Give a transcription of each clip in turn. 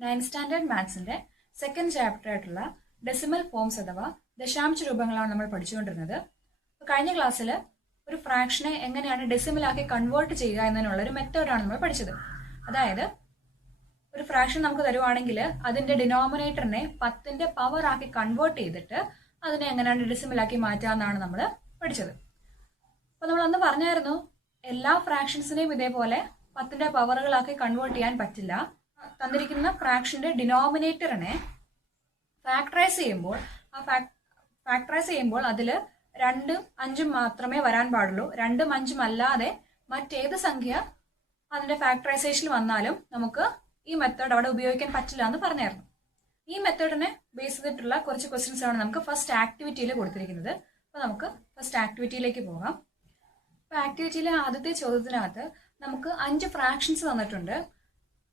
9th standard മാത്സിന്റെ second chapter ആയിട്ടുള്ള decimal forms അഥവാ ദശാംശ രൂപങ്ങളാണ് നമ്മൾ പഠിച്ചുകൊണ്ടിരുന്നത്. കഴിഞ്ഞ ക്ലാസ്സിൽ ഒരു ഫ്രാക്ഷനെ എങ്ങനെയാണ് ഡെസിമലാക്കി കൺവേർട്ട് ചെയ്യുക എന്നതിനുള്ള ഒരു മെത്തേഡാണ് നമ്മൾ പഠിച്ചത്. അതായത് ഒരു ഫ്രാക്ഷൻ നമുക്ക് തരുവാണെങ്കിൽ അതിന്റെ ഡിനോമിനേറ്ററിനെ 10ന്റെ പവർ ആക്കി കൺവേർട്ട് ചെയ്തിട്ട് അതിനെ എങ്ങനെയാണ് ഡെസിമലാക്കി മാറ്റാമെന്നാണ് നമ്മൾ പഠിച്ചത്. അപ്പൊ നമ്മൾ അന്ന് പറഞ്ഞായിരുന്നു എല്ലാ ഫ്രാക്ഷൻസിനെയും ഇതേപോലെ 10ന്റെ പവറുകളാക്കി കൺവേർട്ട് ചെയ്യാൻ പറ്റില്ല. തന്നിരിക്കുന്ന ഫ്രാക്ഷന്റെ ഡിനോമിനേറ്ററിനെ ഫാക്ടറൈസ് ചെയ്യുമ്പോൾ അതിൽ 2ഉം 5ഉം മാത്രമേ വരാൻ പാടുള്ളൂ. 2ഉം 5ഉം അല്ലാതെ മറ്റേത് സംഖ്യ അതിന്റെ ഫാക്ടറൈസേഷനിൽ വന്നാലും നമുക്ക് ഈ മെത്തേഡ് അവിടെ ഉപയോഗിക്കാൻ പറ്റില്ല എന്ന് പറഞ്ഞായിരുന്നു. ഈ മെത്തേഡിനെ ബേസ് ചെയ്തിട്ടുള്ള കുറച്ച് ക്വസ്റ്റ്യൻസ് ആണ് നമുക്ക് ഫസ്റ്റ് ആക്ടിവിറ്റിയിൽ കൊടുത്തിരിക്കുന്നത്. അപ്പൊ നമുക്ക് ഫസ്റ്റ് ആക്ടിവിറ്റിയിലേക്ക് പോകാം. അപ്പൊ ആക്ടിവിറ്റിയിലെ ആദ്യത്തെ ചോദ്യത്തിനകത്ത് നമുക്ക് 5 ഫ്രാക്ഷൻസ് തന്നിട്ടുണ്ട്.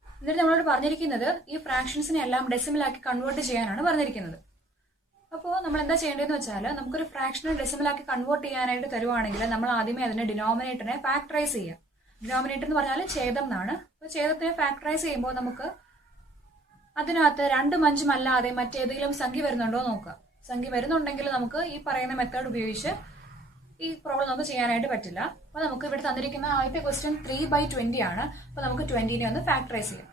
എന്നിട്ട് നമ്മളോട് പറഞ്ഞിരിക്കുന്നത് ഈ ഫ്രാക്ഷൻസിനെ എല്ലാം ഡെസിമലാക്കി കൺവേർട്ട് ചെയ്യാനാണ് പറഞ്ഞിരിക്കുന്നത്. അപ്പോൾ നമ്മൾ എന്താ ചെയ്യേണ്ടതെന്ന് വെച്ചാൽ നമുക്കൊരു ഫ്രാക്ഷനെ ഡെസിമലാക്കി കൺവേർട്ട് ചെയ്യാനായിട്ട് തരുവാണെങ്കിൽ നമ്മൾ ആദ്യമേ അതിന്റെ ഡിനോമിനേറ്ററിനെ ഫാക്ടറൈസ് ചെയ്യുക. ഡിനോമിനേറ്റർ എന്ന് പറഞ്ഞാൽ ഛേദം എന്നാണ്. അപ്പോൾ ഛേദത്തിനെ ഫാക്ടറൈസ് ചെയ്യുമ്പോൾ നമുക്ക് അതിനകത്ത് 2ഉം 5ഉം അല്ലാതെ മറ്റേതെങ്കിലും സംഖ്യ വരുന്നുണ്ടോ നോക്കുക. സംഖ്യ വരുന്നുണ്ടെങ്കിൽ നമുക്ക് ഈ പറയുന്ന മെത്തേഡ് ഉപയോഗിച്ച് ഈ പ്രോബ്ലം നമുക്ക് ചെയ്യാനായിട്ട് പറ്റില്ല. അപ്പൊ നമുക്ക് ഇവിടെ തന്നിരിക്കുന്ന ആദ്യത്തെ ക്വസ്റ്റ്യൻ 3/20 ആണ്. അപ്പൊ നമുക്ക് 20നെ ഒന്ന് ഫാക്ടറൈസ് ചെയ്യാം.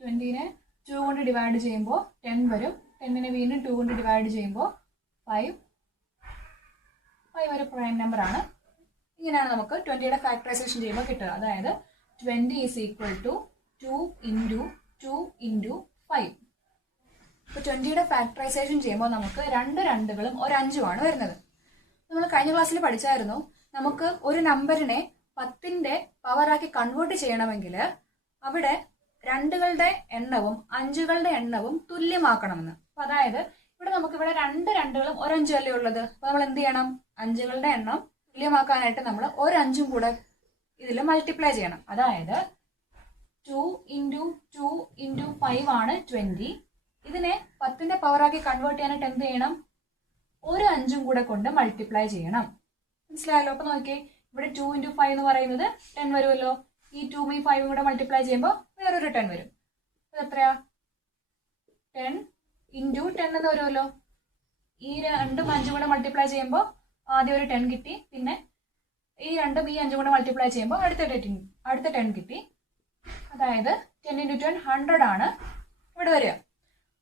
20നെ 2 കൊണ്ട് ഡിവൈഡ് ചെയ്യുമ്പോൾ 10 വരും. 10നെ വീണ്ടും 2 കൊണ്ട് ഡിവൈഡ് ചെയ്യുമ്പോൾ 5 ഒരു പ്രൈം നമ്പർ ആണ്. ഇങ്ങനെയാണ് നമുക്ക് 20യുടെ ഫാക്ടറൈസേഷൻ ചെയ്യുമ്പോൾ കിട്ടുക. അതായത് 20 is equal to 2 into 2 into 5. ഇപ്പൊ 20യുടെ ഫാക്ടറൈസേഷൻ ചെയ്യുമ്പോൾ നമുക്ക് 2 2കളും ഒരു 5ഉം ആണ് വരുന്നത്. നമ്മൾ കഴിഞ്ഞ ക്ലാസ്സിൽ പഠിച്ചായിരുന്നു നമുക്ക് ഒരു നമ്പറിനെ 10ന്റെ പവറാക്കി കൺവേർട്ട് ചെയ്യണമെങ്കിൽ അവിടെ 2കളുടെ എണ്ണവും 5കളുടെ എണ്ണവും തുല്യമാക്കണമെന്ന്. അപ്പൊ അതായത് ഇവിടെ നമുക്ക് ഇവിടെ 2 2കളും ഒരു 5 അല്ലേ ഉള്ളത്. അപ്പൊ നമ്മൾ എന്ത് ചെയ്യണം? 5കളുടെ എണ്ണം തുല്യമാക്കാനായിട്ട് നമ്മൾ ഒരു 5ഉം കൂടെ ഇതിൽ മൾട്ടിപ്ലൈ ചെയ്യണം. അതായത് 2 ഇൻറ്റു 2 ഇൻറ്റു 5 ആണ് 20. ഇതിനെ 10ന്റെ പവറാക്കി കൺവേർട്ട് ചെയ്യാനായിട്ട് എന്ത് ചെയ്യണം? ഒരു 5ഉം കൂടെ കൊണ്ട് മൾട്ടിപ്ലൈ ചെയ്യണം. മനസ്സിലായല്ലോ? അപ്പൊ നോക്കിയേ, ഇവിടെ 2 ഇൻറ്റു 5 എന്ന് പറയുന്നത് 10 വരുമല്ലോ. ഈ 2ഉം ഈ 5ഉം കൂടെ മൾട്ടിപ്ലൈ ചെയ്യുമ്പോൾ വേറൊരു 10 വരും. അത് എത്രയാ? 10 ഇൻറ്റു 10 എന്ന് വരുമല്ലോ. ഈ 2ഉം 5ഉം കൂടെ മൾട്ടിപ്ലൈ ചെയ്യുമ്പോൾ ആദ്യം ഒരു 10 കിട്ടി. പിന്നെ ഈ 2ഉം ഈ 5ഉം കൂടെ മൾട്ടിപ്ലൈ ചെയ്യുമ്പോൾ അടുത്ത 10 കിട്ടി. അതായത് 10 ഇൻറ്റു 10 100 ആണ് ഇവിടെ വരിക.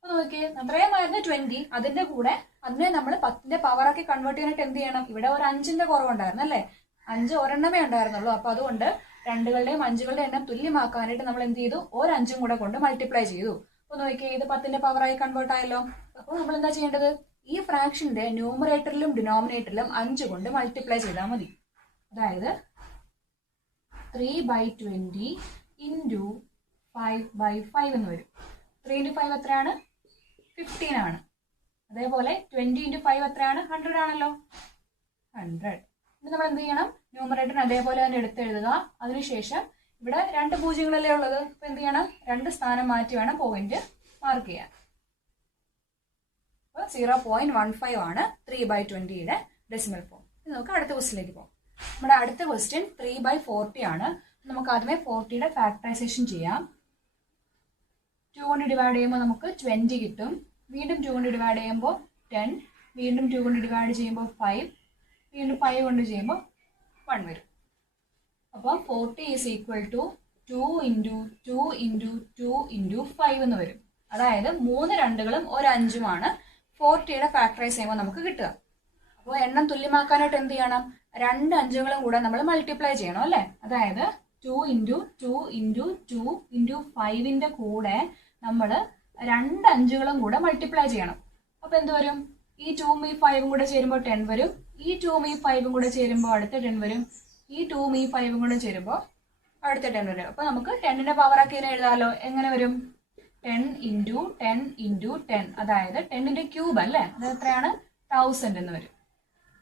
അപ്പൊ നോക്കിയേ, അത്രയുമായിരുന്നു 20. അതിന്റെ കൂടെ അതിനെ നമ്മൾ 10ന്റെ പവറാക്കി കൺവേർട്ട് ചെയ്യാനായിട്ട് എന്ത് ചെയ്യണം? ഇവിടെ ഒരു 5ന്റെ കുറവുണ്ടായിരുന്നു അല്ലേ? 5 ഒരെണ്ണമേ ഉണ്ടായിരുന്നുള്ളൂ. അപ്പൊ അതുകൊണ്ട് 2കളുടെയും 5കളുടെ എണ്ണം തുല്യമാക്കാനായിട്ട് നമ്മൾ എന്ത് ചെയ്തു? ഒരു 5ഉം കൂടെ കൊണ്ട് മൾട്ടിപ്ലൈ ചെയ്തു. അപ്പൊ നോക്കിയേ, ഇത് 10ന്റെ പവറായി കൺവേർട്ട് ആയല്ലോ. അപ്പൊ നമ്മൾ എന്താ ചെയ്യേണ്ടത്? ഈ ഫ്രാക്ഷന്റെ ന്യൂമറേറ്ററിലും ഡിനോമിനേറ്ററിലും 5 കൊണ്ട് മൾട്ടിപ്ലൈ ചെയ്താൽ മതി. അതായത് 3/20 ഇൻറ്റു 5/5 എന്ന് വരും. 3 ഇൻറ്റു 5 എത്രയാണ്? 15 ആണ്. അതേപോലെ 20 ഇൻറ്റു 5 എത്രയാണ്? 100 ആണല്ലോ. 100. ഇനി നമ്മൾ എന്ത് ചെയ്യണം? ന്യൂമറേറ്ററിന് അതേപോലെ തന്നെ എടുത്തെഴുതുക. അതിനുശേഷം ഇവിടെ 2 പൂജ്യങ്ങളല്ലേ ഉള്ളത്. അപ്പൊ എന്ത് ചെയ്യണം? 2 സ്ഥാനം മാറ്റി വേണം പോയിന്റ് മാർക്ക് ചെയ്യാൻ. അപ്പൊ 0.15 ആണ് 3/20യുടെ ഡെസിമൽ ഫോം. ഇനി നമുക്ക് അടുത്ത ക്വസ്റ്റിലേക്ക് പോകാം. നമ്മുടെ അടുത്ത ക്വസ്റ്റ്യൻ 3/40 ആണ്. നമുക്ക് ആദ്യമേ 40യുടെ ഫാക്ടറൈസേഷൻ ചെയ്യാം. 2 കൊണ്ട് ഡിവൈഡ് ചെയ്യുമ്പോൾ നമുക്ക് 20 കിട്ടും. വീണ്ടും 2 കൊണ്ട് ഡിവൈഡ് ചെയ്യുമ്പോൾ 10. വീണ്ടും 2 കൊണ്ട് ഡിവൈഡ് ചെയ്യുമ്പോൾ 5. വീണ്ടും 5 കൊണ്ട് ചെയ്യുമ്പോൾ 1 വരും. അപ്പോൾ 40 is equal to 2 into 2 into 2 into 5 എന്ന് വരും. അതായത് 3 2കളും ഒരു 5ഉം ആണ് 40യുടെ ഫാക്ടറൈസ് ചെയ്യുമ്പോൾ നമുക്ക് കിട്ടുക. അപ്പോൾ എണ്ണം തുല്യമാക്കാനായിട്ട് എന്ത് ചെയ്യണം? 2 5കളും കൂടെ നമ്മൾ മൾട്ടിപ്ലൈ ചെയ്യണം അല്ലേ? അതായത് 2 ഇൻറ്റു 2 ഇൻറ്റു 2 ഇൻറ്റു 5ന്റെ കൂടെ നമ്മൾ 2 5കളും കൂടെ മൾട്ടിപ്ലൈ ചെയ്യണം. അപ്പൊ എന്ത് വരും? ഈ 2ഉം ഈ 5ഉം കൂടെ ചേരുമ്പോൾ 10 വരും. ഈ 2ഉം ഈ 5ഉം കൂടെ ചേരുമ്പോൾ അടുത്ത 10 വരും. ഈ 2ഉം ഈ 5ഉം കൂടെ ചേരുമ്പോൾ അടുത്ത 10 വരും. അപ്പൊ നമുക്ക് 10ന്റെ പവറാക്കി ഇതിനെ എഴുതാമല്ലോ. എങ്ങനെ വരും? 10 ഇൻറ്റു 10 ഇൻറ്റു 10. അതായത് 10ന്റെ ക്യൂബ് അല്ലേ? അത് എത്രയാണ്? 1000 എന്ന് വരും.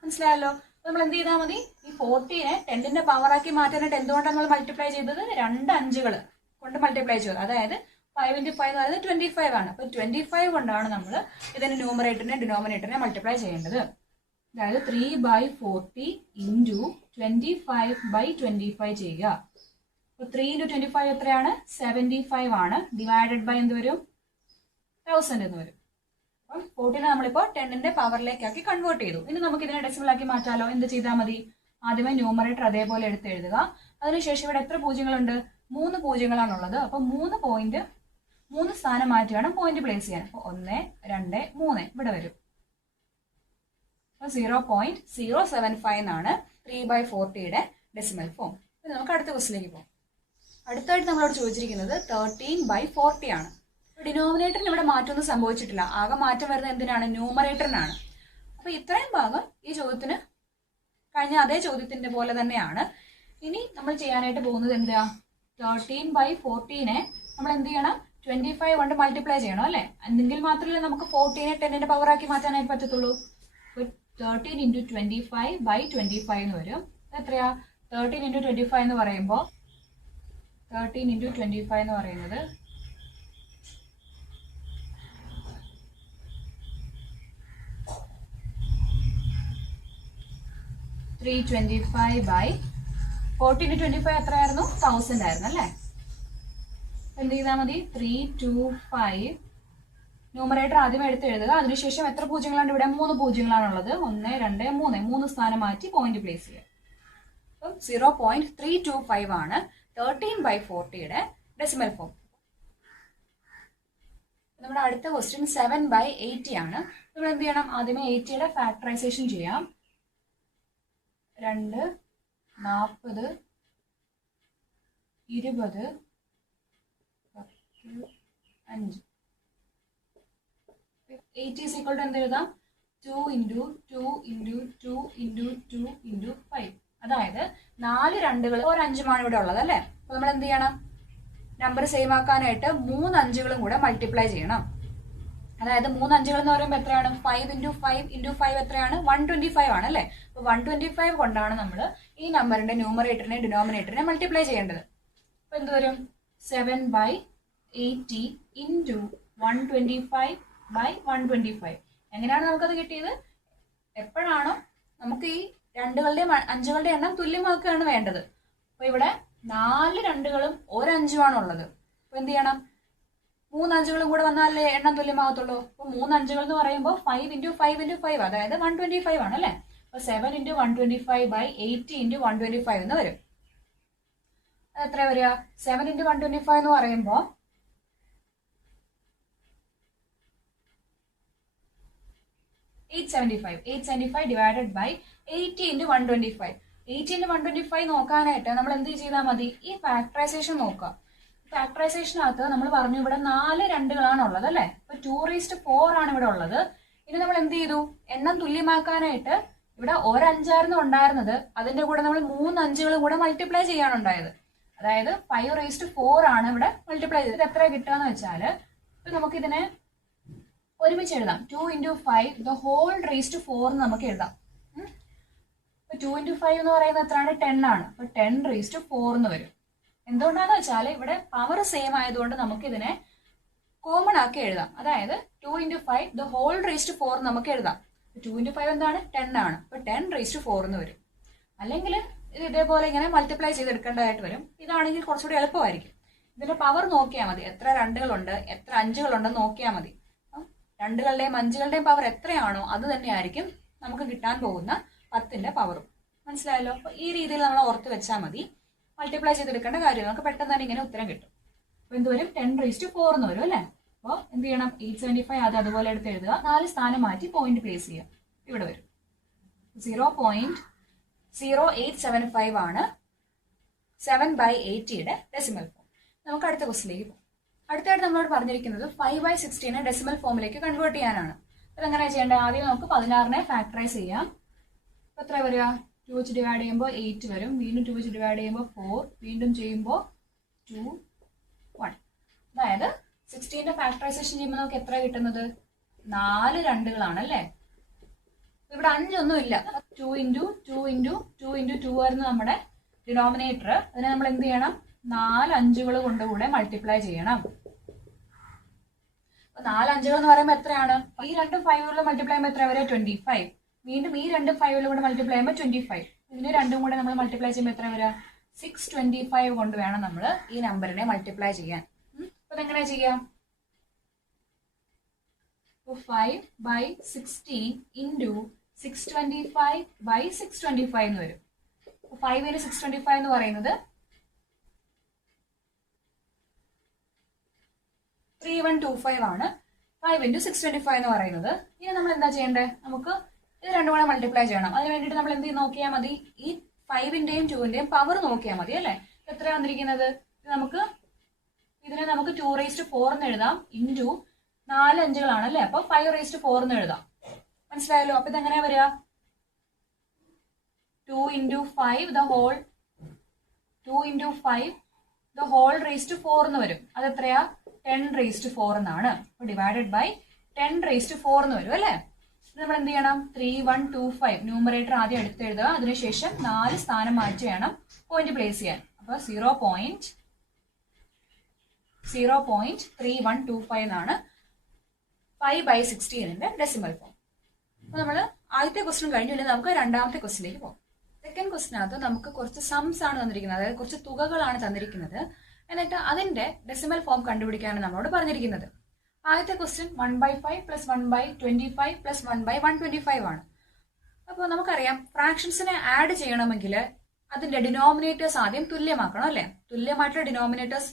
മനസ്സിലായല്ലോ? നമ്മൾ എന്ത് ചെയ്താൽ മതി? ഈ 40നെ 10ന്റെ പവറാക്കി മാറ്റാനായിട്ട് എന്തുകൊണ്ടാണ് നമ്മൾ മൾട്ടിപ്ലൈ ചെയ്തത്? 2 5കൾ കൊണ്ട് മൾട്ടിപ്ലൈ ചെയ്തത്. അതായത് 5 ഇൻറ്റു 5 എന്ന് പറയുന്നത് 25 ആണ്. അപ്പൊ 25 കൊണ്ടാണ് നമ്മൾ ഇതിന്റെ ന്യൂമറേറ്ററിനെ ഡിനോമിനേറ്ററിനെ മൾട്ടിപ്ലൈ ചെയ്യേണ്ടത്. അതായത് 3/40 ഇൻറ്റു 25/25 ചെയ്യുക. അപ്പോൾ 3 into 25 എത്രയാണ്? 75 ആണ്. ഡിവൈഡഡ് ബൈ എന്ത് വരും? 1000 എന്ന് വരും. അപ്പം 14 നമ്മളിപ്പോൾ 10ന്റെ പവറിലേക്കാക്കി കൺവേർട്ട് ചെയ്തു. ഇനി നമുക്ക് ഇതിനെ ഡെസിമൽ ആക്കി മാറ്റാലോ. എന്ത് ചെയ്താൽ മതി? ആദ്യമേ ന്യൂമറേറ്റർ അതേപോലെ എടുത്ത് എഴുതുക. അതിനുശേഷം ഇവിടെ എത്ര പൂജ്യങ്ങളുണ്ട്? 3 പൂജ്യങ്ങളാണുള്ളത്. അപ്പം 3 സ്ഥാനം മാറ്റി വേണം പോയിന്റ് പ്ലേസ് ചെയ്യാൻ. അപ്പോൾ 1, 2, 3 ഇവിടെ വരും. അപ്പോൾ 0.075 എന്നാണ് 3/40യുടെ ഡെസിമൽ ഫോം. ഇനി നമുക്ക് അടുത്ത ക്വസ്റ്റിലേക്ക് പോകാം. അടുത്തായിട്ട് നമ്മളോട് ചോദിച്ചിരിക്കുന്നത് 13/40 ആണ്. ഡിനോമിനേറ്ററിന് ഇവിടെ മാറ്റമൊന്നും സംഭവിച്ചിട്ടില്ല. ആകെ മാറ്റം വരുന്നത് എന്തിനാണ്? ന്യൂമറേറ്ററിനാണ്. അപ്പൊ ഇത്രയും ഭാഗം ഈ ചോദ്യത്തിന് കഴിഞ്ഞ അതേ ചോദ്യത്തിന്റെ പോലെ തന്നെയാണ്. ഇനി നമ്മൾ ചെയ്യാനായിട്ട് പോകുന്നത് എന്താ? 13/40നെ നമ്മൾ എന്ത് ചെയ്യണം? 25 കൊണ്ട് മൾട്ടിപ്ലൈ ചെയ്യണം അല്ലെ? എങ്കിൽ മാത്രമല്ലേ നമുക്ക് 14നെ 10ന്റെ പവർ ആക്കി മാറ്റാനായിട്ട് പറ്റത്തുള്ളൂ. 13 into 25/25 എന്ന് വരും. എത്രയാ? 13 into 25 എന്ന് പറയുമ്പോൾ 13 into 25 എന്ന് പറയുന്നത് 325/14 into 25 എത്രയായിരുന്നു? 1000 ആയിരുന്നു അല്ലേ? എന്ത് ചെയ്താൽ മതി? 325 ന്യൂമറേറ്റർ ആദ്യം എടുത്ത് എഴുതുക. അതിനുശേഷം എത്ര പൂജ്യങ്ങളാണ് ഇവിടെ? 3 പൂജ്യങ്ങളാണുള്ളത്. 1, 2, 3 3 സ്ഥാനം മാറ്റി പോയിന്റ് പ്ലേസ് ചെയ്യുക. അപ്പം 0.325 ആണ് 13/40യുടെ ഡെസിമൽ ഫോം. നമ്മുടെ അടുത്ത ക്വസ്റ്റ്യൻ 7/80 ആണ്. നമ്മൾ എന്ത് ചെയ്യണം? ആദ്യമേ 80യുടെ ഫാക്ടറൈസേഷൻ ചെയ്യാം. 2, 40, 20, 5. 80 is equal to എന്ത് എഴുതാം? 2 into 2 into 2 into 2 into 5. അതായത് 4 2കൾ ഒരു 5 ഇവിടെ ഉള്ളത് അല്ലേ? അപ്പൊ നമ്മൾ എന്ത് ചെയ്യണം? നമ്പർ സെയിം ആക്കാനായിട്ട് 3 5കളും കൂടെ മൾട്ടിപ്ലൈ ചെയ്യണം. അതായത് 3 5കൾ എന്ന് പറയുമ്പോൾ എത്രയാണ്? 5 into 5 into 5 എത്രയാണ്? 125 ആണ് അല്ലേ? അപ്പൊ 125 കൊണ്ടാണ് നമ്മൾ ഈ നമ്പറിന്റെ ന്യൂമറേറ്ററിനെ ഡിനോമിനേറ്ററിനെ മൾട്ടിപ്ലൈ ചെയ്യേണ്ടത്. അപ്പൊ എന്ത് വരും? 7/80 into 125/125. എങ്ങനെയാണ് നമുക്കത് കിട്ടിയത്? എപ്പോഴാണോ നമുക്ക് ഈ 2കളുടെയും 5കളുടെ എണ്ണം തുല്യമാക്കുകയാണ് വേണ്ടത്. അപ്പൊ ഇവിടെ 4 2കളും ഒരു 5ഉമാണ് ഉള്ളത്. അപ്പൊ എന്ത് ചെയ്യണം? 3 5കളും കൂടെ വന്നാലേ എണ്ണം തുല്യമാകത്തുള്ളൂ. അപ്പൊ 3 5കൾ എന്ന് പറയുമ്പോൾ 5 into 5 into 5 അതായത് 125 ആണ് അല്ലെ? അപ്പൊ 7 into 125/80 into 125 എന്ന് വരും. അത് എത്ര വരിക? 7 into 125 എന്ന് പറയുമ്പോൾ 875 ഡിവൈഡഡ് ബൈ 80 into 125. 80 into 125 നോക്കാനായിട്ട് നമ്മൾ എന്ത് ചെയ്താൽ മതി? ഈ ഫാക്ടറൈസേഷൻ നോക്കുക. ഫാക്ടറൈസേഷനകത്ത് നമ്മൾ പറഞ്ഞു ഇവിടെ 4 2കളാണ് ഉള്ളത് അല്ലെ? അപ്പൊ 2/4 ആണ് ഇവിടെ ഉള്ളത്. ഇനി നമ്മൾ എന്ത് ചെയ്തു? എണ്ണം തുല്യമാക്കാനായിട്ട് ഇവിടെ ഒരു 5ആയിരുന്നു ഉണ്ടായിരുന്നത്. അതിന്റെ കൂടെ നമ്മൾ 3 5കളും കൂടെ മൾട്ടിപ്ലൈ ചെയ്യാനുണ്ടായത്. അതായത് 5/4 ആണ് ഇവിടെ മൾട്ടിപ്ലൈ ചെയ്തത്. എത്ര കിട്ടുകയെന്ന് വെച്ചാല് നമുക്ക് ഇതിനെ ഒരുമിച്ച് എഴുതാം. 2 into 5 the whole raised to 4 നമുക്ക് എഴുതാം. 2 into 5 എന്ന് പറയുന്നത് എത്രയാണ്? 10 ആണ്. അപ്പൊ 10/4 എന്ന് വരും. എന്തുകൊണ്ടാന്ന് വെച്ചാൽ ഇവിടെ പവർ സെയിം ആയതുകൊണ്ട് നമുക്ക് ഇതിനെ കോമൺ ആക്കി എഴുതാം. അതായത് 2 into 5 the whole raised to 4 നമുക്ക് എഴുതാം. 2 into 5 എന്താണ്? 10 ആണ്. അപ്പൊ 10/4 എന്ന് വരും. അല്ലെങ്കിൽ ഇത് ഇതേപോലെ ഇങ്ങനെ മൾട്ടിപ്ലൈ ചെയ്തെടുക്കേണ്ടതായിട്ട് വരും. ഇതാണെങ്കിൽ കുറച്ചുകൂടി എളുപ്പമായിരിക്കും. ഇതിന്റെ പവർ നോക്കിയാൽ മതി. എത്ര 2കളുണ്ട് എത്ര 5കളുണ്ടെന്ന് നോക്കിയാൽ മതി. 2കളുടെയും 5കളുടെയും പവർ എത്രയാണോ അത് തന്നെയായിരിക്കും നമുക്ക് കിട്ടാൻ പോകുന്ന 10ന്റെ പവറും. മനസ്സിലായല്ലോ? അപ്പൊ ഈ രീതിയിൽ നമ്മൾ ഓർത്ത് വെച്ചാൽ മതി. മൾട്ടിപ്ലൈ ചെയ്തെടുക്കേണ്ട കാര്യം നമുക്ക് പെട്ടെന്ന് തന്നെ ഇങ്ങനെ ഉത്തരം കിട്ടും. അപ്പൊ എന്ത് വരും? 10/4 എന്ന് വരും അല്ലെ? അപ്പോൾ എന്ത് ചെയ്യണം? 875 അത് അതുപോലെ എടുത്ത് എഴുതുക. 4 സ്ഥാനം മാറ്റി പോയിന്റ് പ്ലേസ് ചെയ്യുക. ഇവിടെ വരും 0.0875 ആണ് 7/80യുടെ ഡെസിമൽ ഫോം. നമുക്ക് അടുത്ത ക്വസ്റ്റിലേക്ക് പോകും. അടുത്തായിട്ട് നമ്മളോട് പറഞ്ഞിരിക്കുന്നത് 5/16 ഡെസിമൽ ഫോമിലേക്ക് കൺവേർട്ട് ചെയ്യാനാണ്. അതെങ്ങനെ ചെയ്യേണ്ടത്? ആദ്യം നമുക്ക് 16നെ ഫാക്ടറൈസ് ചെയ്യാം. അപ്പൊ എത്ര വരിക? 2 വെച്ച് ഡിവൈഡ് ചെയ്യുമ്പോൾ 8 വരും. വീണ്ടും 2 വെച്ച് ഡിവൈഡ് ചെയ്യുമ്പോൾ 4. വീണ്ടും ചെയ്യുമ്പോൾ 2 1. അതായത് 16ന്റെ ഫാക്ടറൈസേഷൻ ചെയ്യുമ്പോൾ നമുക്ക് എത്ര കിട്ടുന്നത്? 4 2കളാണ് അല്ലേ? ഇവിടെ 5 ഒന്നും ഇല്ല. 2 into 2 into 2 into 2 ആയിരുന്നു നമ്മുടെ ഡിനോമിനേറ്റർ. അതിനെ നമ്മൾ എന്ത് ചെയ്യണം? 4 5കൾ കൊണ്ടുകൂടെ മൾട്ടിപ്ലൈ ചെയ്യണം. 4 5കൾ എന്ന് പറയുമ്പോൾ എത്രയാണ്? ഈ 2 5കളും മൾട്ടിപ്ലൈ ചെയ്യുമ്പോൾ എത്ര വരെ? 25. വീണ്ടും ഈ 2 5കളും കൂടെ മൾട്ടിപ്ലൈ ചെയ്യുമ്പോൾ 25. ഇതിന് 2ഉം കൂടെ നമ്മൾ മൾട്ടിപ്ലൈ ചെയ്യുമ്പോൾ എത്ര വരിക? 625 കൊണ്ട് വേണം നമ്മൾ ഈ നമ്പറിനെ മൾട്ടിപ്ലൈ ചെയ്യാൻ. അപ്പൊ അതെങ്ങനെ ചെയ്യാം? 5/16 ഇൻറ്റു 625/625 എന്ന് വരും. 5 × 625 എന്ന് പറയുന്നത് 3125 ആണ്. 5 × 625 എന്ന് പറയുന്നത്. ഇനി നമ്മൾ എന്താ ചെയ്യേണ്ടത്? നമുക്ക് ഇത് രണ്ടും കൂടെ മൾട്ടിപ്ലൈ ചെയ്യണം. അതിന് വേണ്ടിയിട്ട് നമ്മൾ എന്ത് നോക്കിയാൽ മതി? ഈ 5ന്റെയും 2ന്റെയും പവർ നോക്കിയാൽ മതി അല്ലേ? എത്രയാണ് വന്നിരിക്കുന്നത്? ഇതിനെ നമുക്ക് 2⁴ എന്ന് എഴുതാം. ഇൻറ്റു 4 അഞ്ചുകളാണ് അല്ലേ? അപ്പൊ 5⁴ എന്ന് എഴുതാം. മനസ്സിലായല്ലോ? അപ്പൊ ഇതെങ്ങനെയാ വരിക? 2 × 5 the whole raised to 4 എന്ന് വരും. അതെത്രയാ? 10⁴ എന്നാണ്. അപ്പൊ ഡിവൈഡഡ് ബൈ 10⁴ എന്ന് വരും അല്ലേ? നമ്മൾ എന്ത് ചെയ്യണം? 3125 ന്യൂമറേറ്റർ ആദ്യം എടുത്തെഴുതുക. അതിനുശേഷം 4 സ്ഥാനം മാറ്റി വേണം പോയിന്റ് പ്ലേസ് ചെയ്യാൻ. അപ്പൊ 0.3125 എന്നാണ് 5/16 ഡെസിമൽ ഫോം. അപ്പൊ നമ്മൾ ആദ്യത്തെ ക്വസ്റ്റ്യൻ കഴിഞ്ഞു. നമുക്ക് രണ്ടാമത്തെ ക്വസ്റ്റ്യനിലേക്ക് പോകാം. സെക്കൻഡ് ക്വസ്റ്റ്യനകത്ത് നമുക്ക് കുറച്ച് സംസ് ആണ് തന്നിരിക്കുന്നത്, അതായത് കുറച്ച് തുകകളാണ് തന്നിരിക്കുന്നത്. എന്നിട്ട് അതിന്റെ ഡെസിമൽ ഫോം കണ്ടുപിടിക്കാനാണ് നമ്മളോട് പറഞ്ഞിരിക്കുന്നത്. ആദ്യത്തെ ക്വസ്റ്റ്യൻ 1/5 + 1/25 + 1/125 ആണ്. അപ്പോൾ നമുക്കറിയാം ഫ്രാക്ഷൻസിനെ ആഡ് ചെയ്യണമെങ്കിൽ അതിന്റെ ഡിനോമിനേറ്റേഴ്സ് ആദ്യം തുല്യമാക്കണം അല്ലേ? തുല്യമായിട്ടുള്ള ഡിനോമിനേറ്റേഴ്സ്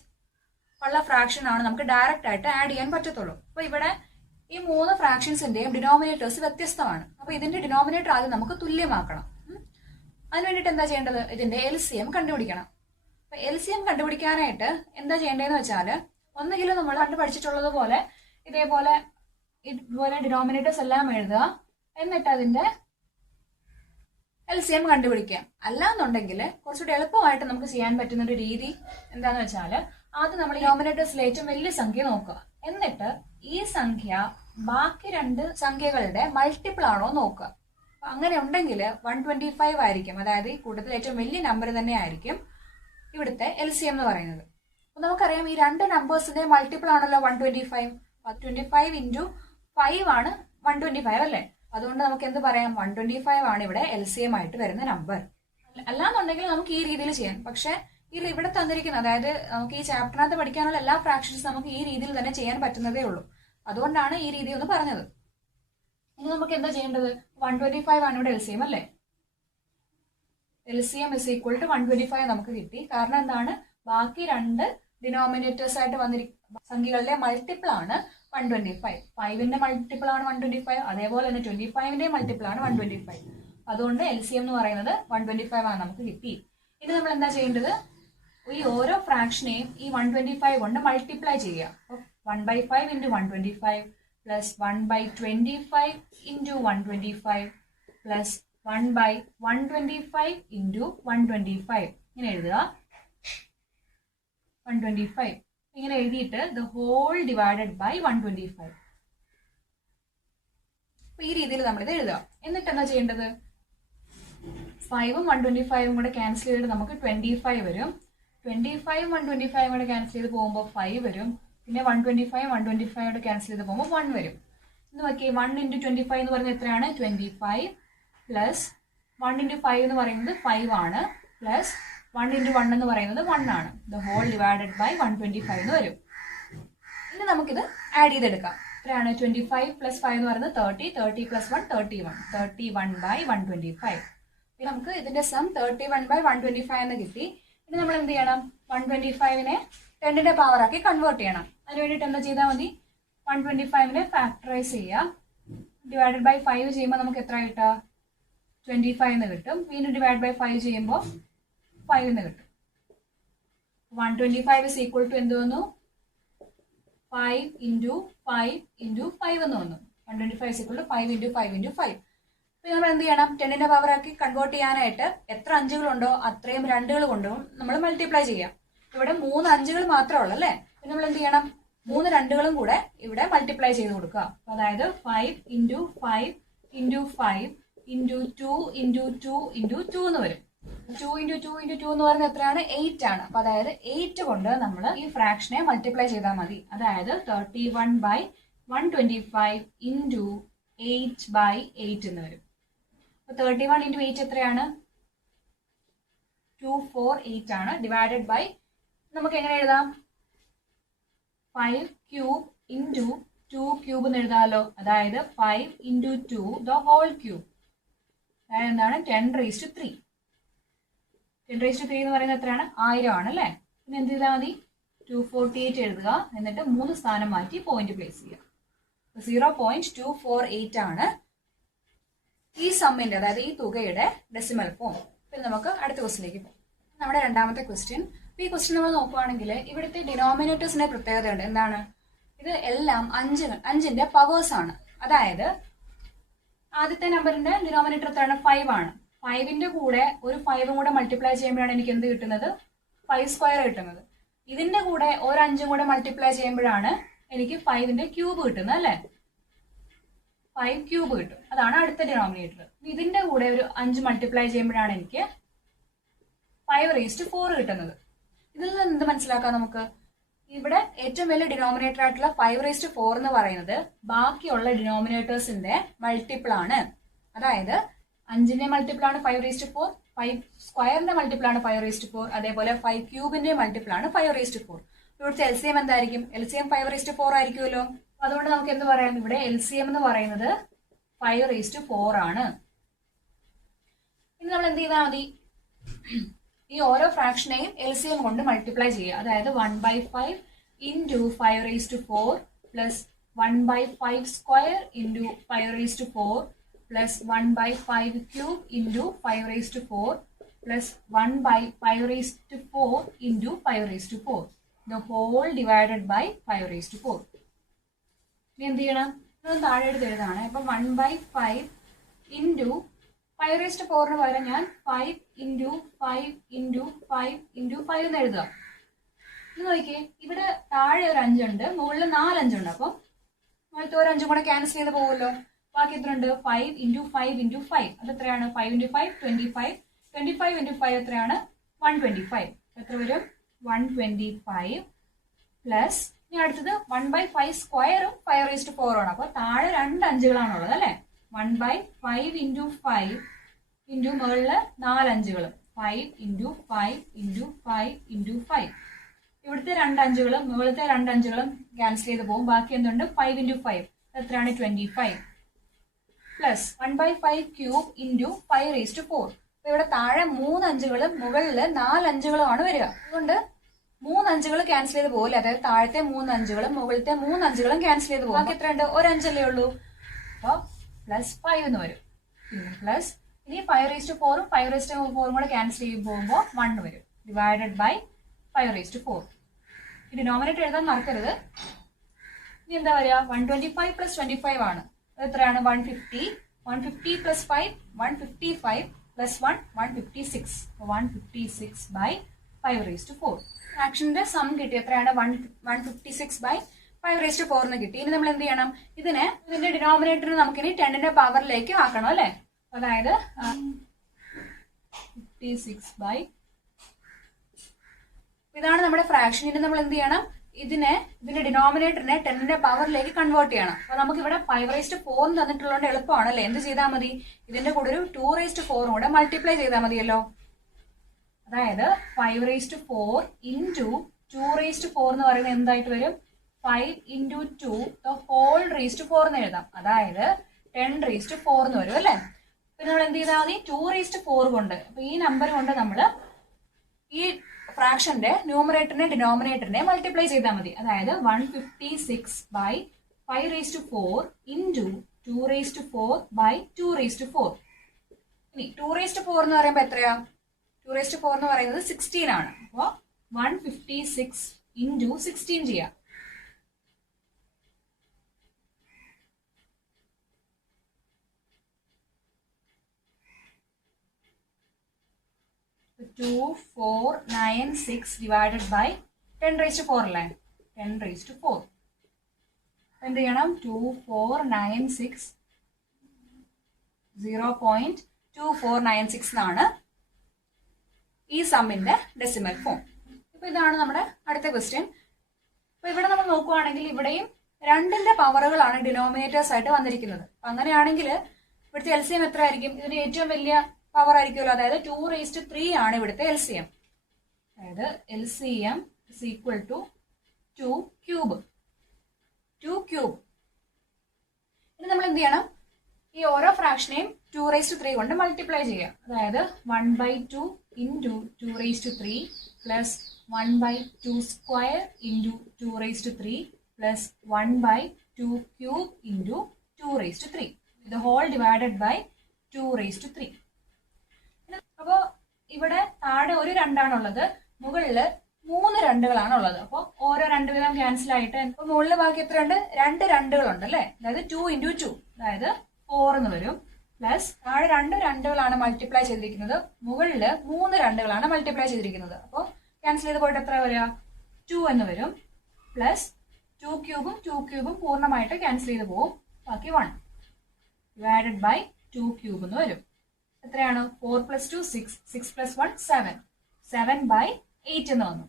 ഉള്ള ഫ്രാക്ഷൻ ആണ് നമുക്ക് ഡയറക്റ്റ് ആയിട്ട് ആഡ് ചെയ്യാൻ പറ്റത്തുള്ളൂ. അപ്പൊ ഇവിടെ ഈ 3 ഫ്രാക്ഷൻസിന്റെയും ഡിനോമിനേറ്റേഴ്സ് വ്യത്യസ്തമാണ്. അപ്പൊ ഇതിന്റെ ഡിനോമിനേറ്റർ ആദ്യം നമുക്ക് തുല്യമാക്കണം. അതിന് വേണ്ടിയിട്ട് എന്താ ചെയ്യേണ്ടത്? ഇതിന്റെ LCM കണ്ടുപിടിക്കണം. അപ്പൊ LCM കണ്ടുപിടിക്കാനായിട്ട് എന്താ ചെയ്യേണ്ടതെന്ന് വെച്ചാൽ, ഒന്നുകിൽ നമ്മൾ കണ്ടു പഠിച്ചിട്ടുള്ളത് പോലെ ഇതുപോലെ ഡിനോമിനേറ്റേഴ്സ് എല്ലാം എഴുതുക, എന്നിട്ട് അതിന്റെ LCM കണ്ടുപിടിക്കാം. അല്ലാന്നുണ്ടെങ്കിൽ കുറച്ചുകൂടി എളുപ്പമായിട്ട് നമുക്ക് ചെയ്യാൻ പറ്റുന്ന ഒരു രീതി എന്താന്ന് വെച്ചാൽ, ആദ്യം നമ്മൾ ഡിനോമിനേറ്റേഴ്സിലെ ഏറ്റവും വലിയ സംഖ്യ നോക്കുക. എന്നിട്ട് ഈ സംഖ്യ ബാക്കി 2 സംഖ്യകളുടെ മൾട്ടിപ്പിൾ ആണോ നോക്കുക. അങ്ങനെ ഉണ്ടെങ്കിൽ 125 ആയിരിക്കും. അതായത് ഈ കൂട്ടത്തിൽ ഏറ്റവും വലിയ നമ്പർ തന്നെ ആയിരിക്കും ഇവിടുത്തെ LCM എന്ന് പറയുന്നത്. അപ്പൊ നമുക്കറിയാം ഈ 2 നമ്പേഴ്സിന്റെ മൾട്ടിപ്പിൾ ആണല്ലോ 125. 25 × 5 ആണ് 125 അല്ലേ? അതുകൊണ്ട് നമുക്ക് എന്ത് പറയാം? 125 ആണ് ഇവിടെ LCM ആയിട്ട് വരുന്ന നമ്പർ. അല്ലാന്നുണ്ടെങ്കിൽ നമുക്ക് ഈ രീതിയിൽ ചെയ്യാം. പക്ഷെ ഇവിടെ തന്നിരിക്കുന്ന, അതായത് നമുക്ക് ഈ ചാപ്റ്ററിനകത്ത് പഠിക്കാനുള്ള എല്ലാ ഫ്രാക്ഷൻസും നമുക്ക് ഈ രീതിയിൽ തന്നെ ചെയ്യാൻ പറ്റുന്നതേ ഉള്ളൂ. അതുകൊണ്ടാണ് ഈ രീതി ഒന്ന് പറഞ്ഞത്. ഇനി നമുക്ക് എന്താ ചെയ്യേണ്ടത്? 125 ആണ് ഇവിടെ LCM അല്ലേ? LCM = 125 നമുക്ക് കിട്ടി. കാരണം എന്താണ്? ബാക്കി 2 ഡിനോമിനേറ്റേഴ്സ് ആയിട്ട് വന്നിരിക്കുന്ന സംഖ്യകളുടെ മൾട്ടിപ്പിൾ ആണ് 125. 5ന്റെ മൾട്ടിപ്പിൾ ആണ് 125. അതേപോലെ തന്നെ 25ന്റെ മൾട്ടിപ്പിൾ ആണ് 125. അതുകൊണ്ട് LCM എന്ന് പറയുന്നത് 125 ആണ് നമുക്ക് കിട്ടി. ഇനി നമ്മൾ എന്താ ചെയ്യേണ്ടത്? ഈ ഓരോ ഫ്രാക്ഷനെയും ഈ 125 കൊണ്ട് മൾട്ടിപ്ലൈ ചെയ്യുക. 1/5 × 125 + 1/25 × 125 + 1/125 × 125 ഇങ്ങനെ എഴുതുക. 125 ഇങ്ങനെ എഴുതിയിട്ട് the whole divided by 125. അപ്പൊ ഈ രീതിയിൽ നമ്മളിത് എഴുതുക. എന്നിട്ട് എന്താ ചെയ്യേണ്ടത്? 5ഉം 125ഉം കൂടെ ക്യാൻസൽ ചെയ്തിട്ട് നമുക്ക് 25 വരും. 25ഉം 125ഉം കൂടെ ക്യാൻസൽ ചെയ്ത് പോകുമ്പോൾ 5 വരും. പിന്നെ 125ഉം 125ഉം കൂടെ ക്യാൻസൽ ചെയ്ത് പോകുമ്പോൾ 1 വരും. എന്ന് നോക്കി, 1 × 25 എന്ന് പറയുന്നത് എത്രയാണ്? 25 + 1 × 5 എന്ന് പറയുന്നത് 5 ആണ്, പ്ലസ് 1 × 1 എന്ന് പറയുന്നത് 1 ആണ്. the whole divided by 125 എന്ന് വരും. ഇനി നമുക്കിത് ആഡ് ചെയ്തെടുക്കാം. എത്രയാണ്? 25 + 5 എന്ന് പറയുന്നത് 30, 30 + 1 31, 31/125. ഇനി നമുക്ക് ഇതിന്റെ സം 31/125 എന്ന് കിട്ടി. ഇനി നമ്മൾ എന്ത് ചെയ്യണം? 125നെ 10ന്റെ പവർ ആക്കി കൺവേർട്ട് ചെയ്യണം. അതിന് വേണ്ടിയിട്ട് എന്താ ചെയ്താൽ മതി? 125നെ ഫാക്ടറൈസ് ചെയ്യുക. ഡിവൈഡഡ് ബൈ 5 ചെയ്യുമ്പോൾ നമുക്ക് എത്ര കിട്ടുക? 25 എന്ന് കിട്ടും. വീണ്ടും ഡിവൈഡ് ബൈ 5 ചെയ്യുമ്പോൾ 5 എന്ന് കിട്ടും. 125 = എന്ത് വന്നു? 5 × 5 × 5 എന്ന് വന്നു. 125 = 5 × 5 × 5. പിന്നെ നമ്മൾ എന്ത് ചെയ്യണം? 10ന്റെ പവർ ആക്കി കൺവേർട്ട് ചെയ്യാനായിട്ട് എത്ര അഞ്ചുകളുണ്ടോ അത്രയും 2കൾ കൊണ്ടും നമ്മൾ മൾട്ടിപ്ലൈ ചെയ്യാം. ഇവിടെ 3 അഞ്ചുകൾ മാത്രമേ ഉള്ളൂ അല്ലേ? പിന്നെ നമ്മൾ എന്ത് ചെയ്യണം? 3 2കളും കൂടെ ഇവിടെ മൾട്ടിപ്ലൈ ചെയ്ത് കൊടുക്കുക. അതായത് 5 × 5 × 5 × 2 × 2 × 2 എന്ന് വരും. 2 × 2 × 2 എന്ന് പറയുന്നത് എത്രയാണ്? 8 ആണ്. അപ്പൊ അതായത് 8 കൊണ്ട് നമ്മൾ ഈ ഫ്രാക്ഷനെ മൾട്ടിപ്ലൈ ചെയ്താൽ മതി. അതായത് 31/125 × 8/8 എന്ന് വരും. അപ്പൊ 31 × 8 എത്രയാണ്? 248 ആണ്. ഡിവൈഡഡ് ബൈ നമുക്ക് എങ്ങനെ എഴുതാം? 5 ക്യൂബ് ഇൻറ്റു 2 ക്യൂബ് എന്ന് എഴുതാമല്ലോ. അതായത് 5 ഇൻറ്റു 2 ദ ഹോൾ ക്യൂബ്. അതായത് എന്താണ്? 10⁻3. 10⁻3 എന്ന് പറയുന്നത് എത്രയാണ്? 1000 ആണ് അല്ലേ? പിന്നെ എന്ത് ചെയ്താൽ മതി? 248 എഴുതുക. എന്നിട്ട് 3 സ്ഥാനം മാറ്റി പോയിന്റ് പ്ലേസ് ചെയ്യുക. 0.248 ആണ് ഈ സമ്മിന്റെ, അതായത് ഈ തുകയുടെ ഡെസിമൽ ഫോം. പിന്നെ നമുക്ക് അടുത്ത ക്വസ്റ്റിലേക്ക് പോകാം. നമ്മുടെ രണ്ടാമത്തെ ക്വസ്റ്റ്യൻ. ഈ ക്വസ്റ്റ്യൻ നമ്മൾ നോക്കുവാണെങ്കിൽ ഇവിടുത്തെ ഡിനോമിനേറ്റേഴ്സിന്റെ പ്രത്യേകതയുണ്ട്. എന്താണ്? ഇത് എല്ലാം 5ന്റെ പവേഴ്സ് ആണ്. അതായത് ആദ്യത്തെ നമ്പറിന്റെ ഡിനോമിനേറ്റർ എത്രയാണ്? 5 ആണ്. 5ന്റെ കൂടെ ഒരു 5 കൂടെ മൾട്ടിപ്ലൈ ചെയ്യുമ്പോഴാണ് എനിക്ക് എന്ത് കിട്ടുന്നത്? 5² കിട്ടുന്നത്. ഇതിന്റെ കൂടെ ഒരു 5 കൂടെ മൾട്ടിപ്ലൈ ചെയ്യുമ്പോഴാണ് എനിക്ക് 5ന്റെ ക്യൂബ് കിട്ടുന്നത് അല്ലേ? 5 ക്യൂബ് കിട്ടും. അതാണ് അടുത്ത ഡിനോമിനേറ്റർ. ഇതിന്റെ കൂടെ ഒരു 5 മൾട്ടിപ്ലൈ ചെയ്യുമ്പോഴാണ് എനിക്ക് 5⁻4 കിട്ടുന്നത്. ഇതിൽ നിന്ന് എന്ത് മനസ്സിലാക്കാം നമുക്ക്? ഇവിടെ ഏറ്റവും വലിയ ഡിനോമിനേറ്റർ ആയിട്ടുള്ള 5⁻4 എന്ന് പറയുന്നത് ബാക്കിയുള്ള ഡിനോമിനേറ്റേഴ്സിന്റെ മൾട്ടിപ്പിൾ ആണ്. അതായത് 5ന്റെ മൾട്ടിപ്പിൾ ആണ് 5⁻4, 5² മൾട്ടിപ്പിൾ ആണ് 5⁻4, അതേപോലെ 5 ക്യൂബിന്റെ മൾട്ടിപ്പിൾ ആണ് 5⁻4. ഇവിടുത്തെ LCM എന്തായിരിക്കും? LCM 5⁻4 ആയിരിക്കുമല്ലോ. അതുകൊണ്ട് നമുക്ക് എന്ത് പറയാം? ഇവിടെ LCM എന്ന് പറയുന്നത് 5⁻4 ആണ്. ഇനി നമ്മൾ എന്ത് ചെയ്താൽ മതി? ഈ ഓരോ ഫ്രാക്ഷനെയും LCM കൊണ്ട് മൾട്ടിപ്ലൈ ചെയ്യുക. അതായത് 1/5 into 5⁻4 plus 1/5² into 5⁻4 plus 1/5 cube into 5⁻4 plus 1/5⁻4 into 5⁻4. The whole divided by 5⁻4. ഇനി എന്ത് ചെയ്യണം? ഇതൊന്ന് താഴെ എടുത്ത് എഴുതാണ്. അപ്പൊ 1/5 ഇൻറ്റു 5⁻4 പകരം ഞാൻ 5 ഇൻറ്റു 5 ഇൻറ്റു 5 ഇൻറ്റു 5 എന്ന് എഴുതുക. ഇത് നോക്കിയേ, ഇവിടെ താഴെ ഒരു 5 ഉണ്ട്, മുകളിൽ 4 5 ഉണ്ട്. അപ്പം മുകളിലത്തെ ഒരു 5 കൂടെ ക്യാൻസൽ ചെയ്ത് പോകുമല്ലോ. ബാക്കി എത്ര ഉണ്ട്? 5 ഇൻറ്റു 5 ഇൻറ്റു 5. അത് എത്രയാണ്? 5 ഇൻറ്റു 5 25. 25 ഇൻറ്റു 5 എത്രയാണ്? 125. എത്ര വരും? 125 പ്ലസ് ഇനി അടുത്തത് 1/5² 5⁻4 ആണ്. അപ്പൊ താഴെ 2 5കളാണുള്ളത് അല്ലെ? 1/5 ഇൻറ്റു 5 ഇൻറ്റു മുകളില് 4 5കളും 5 ഇൻറ്റു 5 ഇൻറ്റു 5 ഇൻറ്റു 5. ഇവിടുത്തെ 2 5കളും മുകളിലത്തെ 2 5കളും ക്യാൻസൽ ചെയ്ത് പോകും. ബാക്കി എന്തുണ്ട്? 5 ഇൻറ്റു 5 എത്രയാണ്? 25 പ്ലസ് 1/5 ക്യൂബ് ഇൻറ്റു 5⁻4. അപ്പൊ ഇവിടെ താഴെ 3 5കളും മുകളില് 4 5കളുമാണ് വരിക. അതുകൊണ്ട് 3 5കൾ ക്യാൻസൽ ചെയ്ത് പോകില്ല. അതായത് താഴത്തെ 3 5കളും മുകളിലത്തെ 3 5കളും ക്യാൻസൽ ചെയ്ത് പോകും. ബാക്കി എത്രയുണ്ട്? ഒരു 5 അല്ലേ ഉള്ളൂ. അപ്പൊ പ്ലസ് 5 എന്ന് വരും. പിന്നെ പ്ലസ് ഇനി 5⁻4ഉം 5⁻4ഉം കൂടെ ക്യാൻസൽ ചെയ്ത് പോകുമ്പോൾ 1 വരും. Divided by 5⁻4. ഈ ഡിനോമിനേറ്റർ എഴുതാൻ മറക്കരുത്. ഇനി എന്താ വരിക? 125 പ്ലസ് 25 ആണ്. അത് എത്രയാണ്? 150. 150 പ്ലസ് 5 155 പ്ലസ് 1 156. 156 ബൈ 5⁻4. ഫ്രാക്ഷന്റെ സം കിട്ടി. എത്രയാണ്? 156 ബൈ 5⁻4 എന്ന് കിട്ടി. ഇനി നമ്മൾ എന്ത് ചെയ്യണം? ഇതിന്റെ ഡിനോമിനേറ്ററിന് നമുക്കിനി 10ന്റെ പവറിലേക്ക് ആക്കണം അല്ലെ? അതായത് 56 ബൈ, ഇതാണ് നമ്മുടെ ഫ്രാക്ഷൻ. ഇനി നമ്മൾ എന്ത് ചെയ്യണം? ഇതിന്റെ ഡിനോമിനേറ്ററിനെ 10ന്റെ പവറിലേക്ക് കൺവേർട്ട് ചെയ്യണം. അപ്പൊ നമുക്ക് ഇവിടെ 5⁻4 തന്നിട്ടുള്ളതുകൊണ്ട് എളുപ്പമാണ് അല്ലെ? എന്ത് ചെയ്താൽ മതി? ഇതിന്റെ കൂടെ ഒരു 2⁻4 കൂടെ മൾട്ടിപ്ലൈ ചെയ്താൽ മതിയല്ലോ. അതായത് 5⁻4 ഇൻറ്റു 2⁻4 എന്ന് പറയുന്നത് എന്തായിട്ട് വരും? 5 ഇൻറ്റു 2 ദ ഹോൾ റേസ്റ്റ് 4 എന്ന് എഴുതാം. അതായത് 10⁻4 എന്ന് വരും അല്ലെ? പിന്നെ നമ്മൾ എന്ത് ചെയ്താൽ മതി? 2⁻4 കൊണ്ട്, അപ്പൊ ഈ നമ്പർ കൊണ്ട് നമ്മൾ ഈ ഫ്രാക്ഷന്റെ ന്യൂമറേറ്ററിനെ ഡിനോമിനേറ്ററിനെ മൾട്ടിപ്ലൈ ചെയ്താൽ മതി. അതായത് 156 ബൈ 5⁻4 ഇൻറ്റു 2⁻4 ബൈ 2⁻4. ഇനി 2⁻4 എന്ന് പറയുമ്പോൾ എത്രയാ? 2⁻4 എന്ന് പറയുന്നത് 16 ആണ്. അപ്പോ 156 ഇൻറ്റു 16 ചെയ്യാം. So 2496 divided by 10⁻4 അല്ലേ? 10⁻4. എന്ത് ചെയ്യണം? 2496 0.2496 എന്നാണ് ഈ സമ്മിന്റെ ഡെസിമൽ ഫോം. ഇപ്പൊ ഇതാണ് നമ്മുടെ അടുത്ത ക്വസ്റ്റ്യൻ. അപ്പൊ ഇവിടെ നമ്മൾ നോക്കുവാണെങ്കിൽ ഇവിടെയും 2ന്റെ പവറുകളാണ് ഡിനോമിനേറ്റേഴ്സ് ആയിട്ട് വന്നിരിക്കുന്നത്. അപ്പൊ അങ്ങനെയാണെങ്കിൽ ഇവിടുത്തെ LCM എത്ര ആയിരിക്കും? ഇതിന് ഏറ്റവും വലിയ പവർ ആയിരിക്കുമല്ലോ. അതായത് 2�3 ആണ് ഇവിടുത്തെ LCM. അതായത് LCM is equal to 2 cube. 2 cube. ഇനി നമ്മൾ എന്ത് ചെയ്യണം? ഈ ഓരോ ഫ്രാക്ഷനെയും 2�3 കൊണ്ട് മൾട്ടിപ്ലൈ ചെയ്യാം. അതായത് 1/2 into 2�3 plus 1/2 square into 2�3 plus 1/2 cube into 2�3. ഇത് ഹോൾ ഡിവൈഡഡ് ബൈ 2�3. അപ്പോൾ ഇവിടെ താഴെ ഒരു 2 ആണുള്ളത്, മുകളില് 3 2 ഉള്ളത്. അപ്പോൾ ഓരോ 2 വീതം ക്യാൻസൽ ആയിട്ട് ഇപ്പൊ മുകളിൽ ബാക്കി എത്രയുണ്ട്? 2 2 അല്ലേ? അതായത് 2 ഇൻറ്റു 2, അതായത് 4 എന്ന് വരും. പ്ലസ് താഴെ 2 2 മൾട്ടിപ്ലൈ ചെയ്തിരിക്കുന്നത്, മുകളില് 3 2 മൾട്ടിപ്ലൈ ചെയ്തിരിക്കുന്നത്. അപ്പോൾ ക്യാൻസൽ ചെയ്ത് പോയിട്ട് എത്ര വരിക? 2 എന്ന് വരും. പ്ലസ് 2 ക്യൂബും പൂർണ്ണമായിട്ട് ക്യാൻസൽ ചെയ്ത് പോകും. ബാക്കി 1 ഡിവൈഡഡ് ബൈ 2 ക്യൂബ് എന്ന് വരും. എത്രയാണ്? 4 + 2 6, 6 + 1 7, 7/8 എന്ന് വന്നു.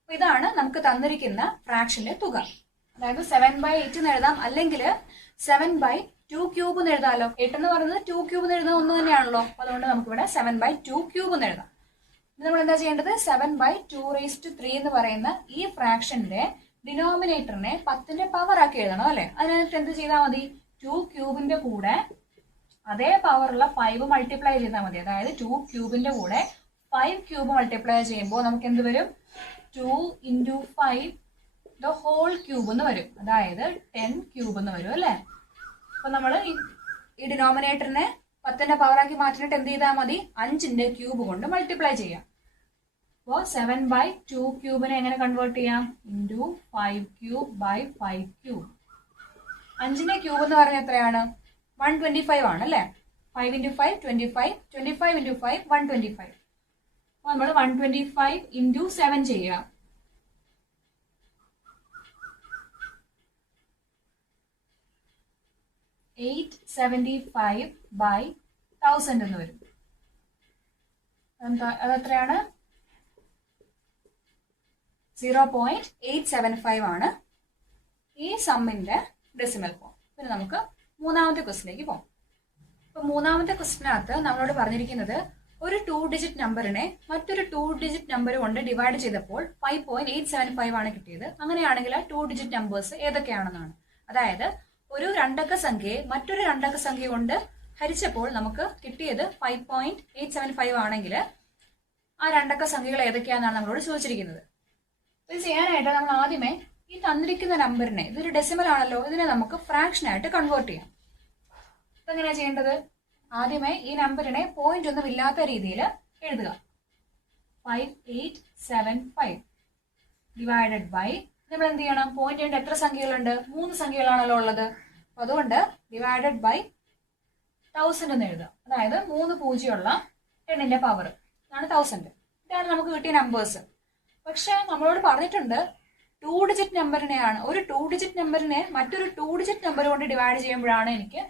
അപ്പൊ ഇതാണ് നമുക്ക് തന്നിരിക്കുന്ന ഫ്രാക്ഷന്റെ തുക. അതായത് 7/8 എന്ന് എഴുതാം, അല്ലെങ്കിൽ 7/2 ക്യൂബ് എന്ന് എഴുതാമല്ലോ. 8 എന്ന് പറയുന്നത് 2 ക്യൂബ് എന്ന് എഴുതുന്നത് ഒന്ന് തന്നെയാണല്ലോ. അതുകൊണ്ട് നമുക്ക് ഇവിടെ 7/2 ക്യൂബ് എന്ന് എഴുതാം. നമ്മൾ എന്താ ചെയ്യേണ്ടത്? 7/2�3 എന്ന് പറയുന്ന ഈ ഫ്രാക്ഷന്റെ ഡിനോമിനേറ്ററിനെ 10ന്റെ പവർ ആക്കി എഴുതണം അല്ലെ? അതിനകത്ത് എന്ത് ചെയ്താൽ മതി? 2 ക്യൂബിന്റെ കൂടെ അതേ പവറുള്ള 5 മൾട്ടിപ്ലൈ ചെയ്താൽ മതി. അതായത് 2 ക്യൂബിന്റെ കൂടെ 5 ക്യൂബ് മൾട്ടിപ്ലൈ ചെയ്യുമ്പോൾ നമുക്ക് എന്ത് വരും? 2 × 5 ദ ഹോൾ ക്യൂബ് എന്ന് വരും. അതായത് 10 ക്യൂബ് എന്ന് വരും അല്ലെ? അപ്പൊ നമ്മൾ ഈ ഡിനോമിനേറ്ററിനെ 10ന്റെ പവർ ആക്കി മാറ്റിയിട്ട് എന്ത് ചെയ്താൽ മതി? 5ന്റെ ക്യൂബ് കൊണ്ട് മൾട്ടിപ്ലൈ ചെയ്യാം. അപ്പോൾ 7/2 ക്യൂബിനെ എങ്ങനെ കൺവേർട്ട് ചെയ്യാം? Into 5 cube by 5 cube. 5ന്റെ ക്യൂബ് എന്ന് പറഞ്ഞാൽ എത്രയാണ്? 125 ആണ് അല്ലേ? 5 × 5 25, 25 × 5 125. അപ്പോൾ നമ്മൾ 125 × 7 ചെയ്യാം. 875/1000 എന്ന് വരും. അതെത്രയാണ്? 0.875 ആണ് ഈ സമ്മിന്റെ ഡെസിമൽ ഫോം. പിന്നെ നമുക്ക് മൂന്നാമത്തെ ക്വസ്റ്റിലേക്ക് പോകാം. അപ്പൊ മൂന്നാമത്തെ ക്വസ്റ്റിനകത്ത് നമ്മളോട് പറഞ്ഞിരിക്കുന്നത് ഒരു 2 ഡിജിറ്റ് നമ്പറിനെ മറ്റൊരു 2 ഡിജിറ്റ് നമ്പർ കൊണ്ട് ഡിവൈഡ് ചെയ്തപ്പോൾ 5.875 ആണ് കിട്ടിയത്. അങ്ങനെയാണെങ്കിൽ ആ 2 ഡിജിറ്റ് നമ്പേഴ്സ് ഏതൊക്കെയാണെന്നാണ്. അതായത് ഒരു 2 അക്ക സംഖ്യയെ മറ്റൊരു 2 അക്ക സംഖ്യ കൊണ്ട് ഹരിച്ചപ്പോൾ നമുക്ക് കിട്ടിയത് 5.875 ആണെങ്കിൽ ആ 2 അക്ക സംഖ്യകൾ ഏതൊക്കെയാണെന്നാണ് നമ്മളോട് ചോദിച്ചിരിക്കുന്നത്. ഇത് ചെയ്യാനായിട്ട് നമ്മൾ ആദ്യമേ ഈ തന്നിരിക്കുന്ന നമ്പറിനെ, ഇതൊരു ഡെസിമൽ ആണല്ലോ, ഇതിനെ നമുക്ക് ഫ്രാക്ഷൻ ആയിട്ട് കൺവേർട്ട് ചെയ്യാം. ഇതെങ്ങനെയാ ചെയ്യേണ്ടത്? ആദ്യമേ ഈ നമ്പറിനെ പോയിന്റ് ഒന്നും ഇല്ലാത്ത രീതിയിൽ എഴുതുക. 5875 ഡിവൈഡഡ് ബൈ, നമ്മൾ എന്ത് ചെയ്യണം? പോയിന്റ് കൊണ്ട് എത്ര സംഖ്യകളുണ്ട്? 3 സംഖ്യകളാണല്ലോ ഉള്ളത്. അപ്പൊ അതുകൊണ്ട് ഡിവൈഡഡ് ബൈ 1000 എന്ന് എഴുതുക. അതായത് 3 പൂജ്യമുള്ള 10ന്റെ പവർ ഇതാണ് 1000. ഇതാണ് നമുക്ക് കിട്ടിയ നമ്പേഴ്സ്. പക്ഷെ നമ്മളോട് പറഞ്ഞിട്ടുണ്ട് 2 ഡിജിറ്റ് നമ്പറിനെയാണ്, ഒരു 2 ഡിജിറ്റ് നമ്പറിനെ മറ്റൊരു 2 ഡിജിറ്റ് നമ്പർ കൊണ്ട് ഡിവൈഡ് ചെയ്യുമ്പോഴാണ് എനിക്ക്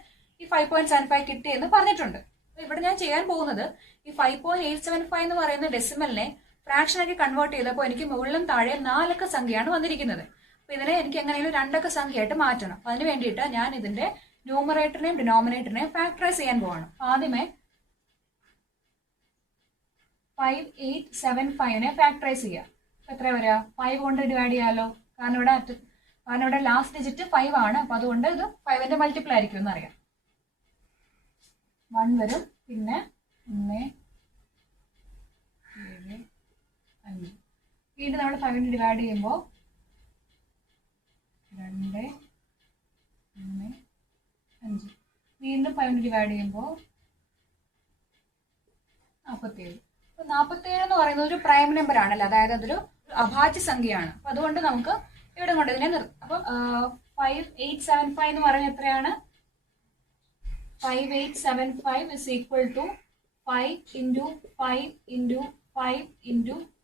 ഈ 5.75 കിട്ടിയെന്ന് പറഞ്ഞിട്ടുണ്ട്. ഇവിടെ ഞാൻ ചെയ്യാൻ പോകുന്നത് ഈ 5.875 എന്ന് പറയുന്ന ഡെസിമലിനെ ഫ്രാക്ഷൻ ആക്കി കൺവേർട്ട് ചെയ്തപ്പോൾ എനിക്ക് മുകളിലും താഴെ 4 അക്ക സംഖ്യയാണ് വന്നിരിക്കുന്നത്. അപ്പൊ ഇതിനെ എനിക്ക് എങ്ങനെയും 2 അക്ക സംഖ്യയായിട്ട് മാറ്റണം. അതിന് വേണ്ടിയിട്ട് ഞാൻ ഇതിന്റെ ന്യൂമറേറ്ററിനെയും ഡിനോമിനേറ്ററിനെയും ഫാക്ടറൈസ് ചെയ്യാൻ പോവാണ്. ആദ്യമേ 5875നെ ഫാക്ടറൈസ് ചെയ്യാം. എത്ര വരിക? 5 കൊണ്ട് ഡിവൈഡ് ചെയ്യാലോ. കാരണം ഇവിടെ ലാസ്റ്റ് ഡിജിറ്റ് 5 ആണ്. അപ്പൊ അതുകൊണ്ട് ഇത് 5ന്റെ മൾട്ടിപ്പിൾ ആയിരിക്കും എന്നറിയാം. 1 വരും, പിന്നെ 1 7 5. വീണ്ടും നമ്മൾ 5 കൊണ്ട് ഡിവൈഡ് ചെയ്യുമ്പോൾ 2 3 5. വീണ്ടും 5 കൊണ്ട് ഡിവൈഡ് ചെയ്യുമ്പോൾ 47. 47 എന്ന് പറയുന്നത് ഒരു പ്രൈം നമ്പർ ആണല്ലോ, അതായത് അതൊരു അഭാജ്യ സംഖ്യയാണ്. അപ്പൊ അതുകൊണ്ട് നമുക്ക് ഇവിടെ കൊണ്ട് ഇതിനെ നിർത്താം. അപ്പം 5875 എന്ന് പറയുന്നത് എത്രയാണ്? 5875 is equal to 5 × 5 × 5 ×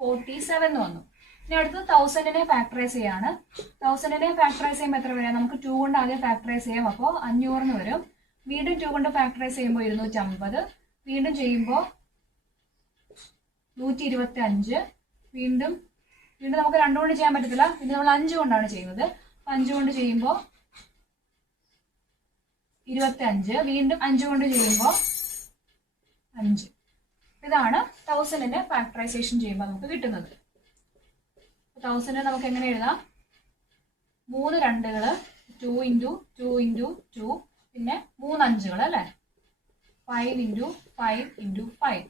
47 എന്ന് വന്നു. ഇനി അടുത്തത് 1000നെ ഫാക്ടറൈസ് ചെയ്യാണ്. 1000നെ ഫാക്ടറൈസ് ചെയ്യുമ്പോൾ എത്ര വരാം? നമുക്ക് 2 കൊണ്ട് ആദ്യം ഫാക്ടറൈസ് ചെയ്യാം. അപ്പോൾ 500 എന്ന് വരും. വീണ്ടും 2 കൊണ്ട് ഫാക്ടറൈസ് ചെയ്യുമ്പോൾ 250. വീണ്ടും ചെയ്യുമ്പോൾ 125. വീണ്ടും നമുക്ക് 2 കൊണ്ട് ചെയ്യാൻ പറ്റത്തില്ല. പിന്നെ നമ്മൾ 5 കൊണ്ടാണ് ചെയ്യുന്നത്. 5 കൊണ്ട് ചെയ്യുമ്പോൾ 25. വീണ്ടും 5 കൊണ്ട് ചെയ്യുമ്പോൾ 5. ഇതാണ് 1000ന്റെ ഫാക്ടറൈസേഷൻ ചെയ്യുമ്പോൾ നമുക്ക് കിട്ടുന്നത്. 1000 നമുക്ക് എങ്ങനെ എഴുതാം? 3 2കൾ 2 ഇൻറ്റു 2 ഇൻറ്റു 2 പിന്നെ 3 5കൾ അല്ലേ, 5 ഇൻറ്റു 5 ഇൻറ്റു 5.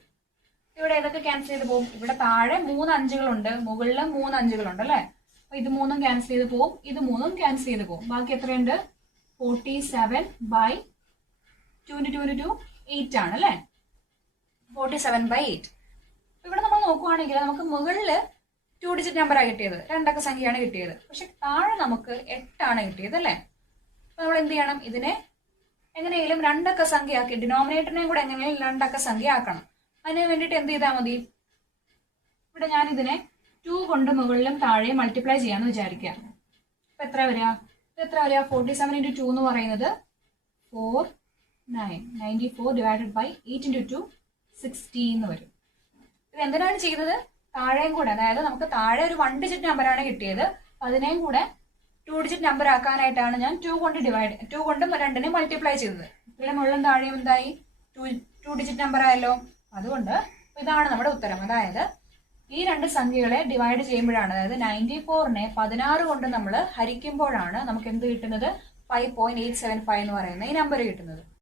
ഇവിടെ ഏതൊക്കെ ക്യാൻസൽ ചെയ്ത് പോകും? ഇവിടെ താഴെ 3 5കളുണ്ട്, മുകളിലും 3 5കളുണ്ട് അല്ലേ. അപ്പൊ ഇത് 3ഉം ക്യാൻസൽ ചെയ്ത് പോകും, ഇത് 3ഉം ക്യാൻസൽ ചെയ്ത് പോകും. ബാക്കി എത്രയുണ്ട്? 47/2 ഇൻറ്റു 2 ഇൻറ്റു 2 8 ആണ് അല്ലേ, 47/8. ഇവിടെ നമ്മൾ നോക്കുവാണെങ്കിൽ നമുക്ക് മുകളില് 2 ഡിജിറ്റ് നമ്പറാണ് കിട്ടിയത്, 2 അക്ക സംഖ്യയാണ് കിട്ടിയത്. പക്ഷെ താഴെ നമുക്ക് 8 ആണ് കിട്ടിയത് അല്ലേ. അപ്പൊ നമ്മൾ എന്ത് ചെയ്യണം? ഇതിനെ എങ്ങനെയെങ്കിലും 2 അക്ക സംഖ്യ ആക്കി, ഡിനോമിനേറ്ററിനെയും കൂടെ എങ്ങനെയും 2 അക്ക സംഖ്യ ആക്കണം. അതിന് വേണ്ടിയിട്ട് എന്ത് ചെയ്താൽ മതി? ഇവിടെ ഞാൻ ഇതിനെ 2 കൊണ്ട് മുകളിലും താഴെയും മൾട്ടിപ്ലൈ ചെയ്യാന്ന് വിചാരിക്കുക. അപ്പൊ എത്ര വരിക? ഇത് എത്ര വരിക? 47 ഇൻറ്റു 2 എന്ന് പറയുന്നത് 94 ഡിവൈഡഡ് ബൈ 8 ഇൻറ്റു 2 16 എന്ന് വരും. ഇത് എന്തിനാണ് ചെയ്തത്? താഴെയും കൂടെ, അതായത് നമുക്ക് താഴെ ഒരു 1 ഡിജിറ്റ് നമ്പറാണ് കിട്ടിയത്, അതിനെയും കൂടെ 2 ഡിജിറ്റ് നമ്പർ ആക്കാനായിട്ടാണ് ഞാൻ 2 കൊണ്ട് 2 കൊണ്ടും 2നെ മൾട്ടിപ്ലൈ ചെയ്തത്. ഇവിടെ മുകളിലും താഴെയും എന്തായി? 2 ഡിജിറ്റ് നമ്പർ ആയല്ലോ. അതുകൊണ്ട് ഇതാണ് നമ്മുടെ ഉത്തരം. അതായത് ഈ 2 സംഖ്യകളെ ഡിവൈഡ് ചെയ്യുമ്പോഴാണ്, അതായത് 94നെ 16 കൊണ്ട് നമ്മൾ ഹരിക്കുമ്പോഴാണ് നമുക്ക് എന്ത് കിട്ടുന്നത്? 5.875 എന്ന് പറയുന്ന ഈ നമ്പർ കിട്ടുന്നത്.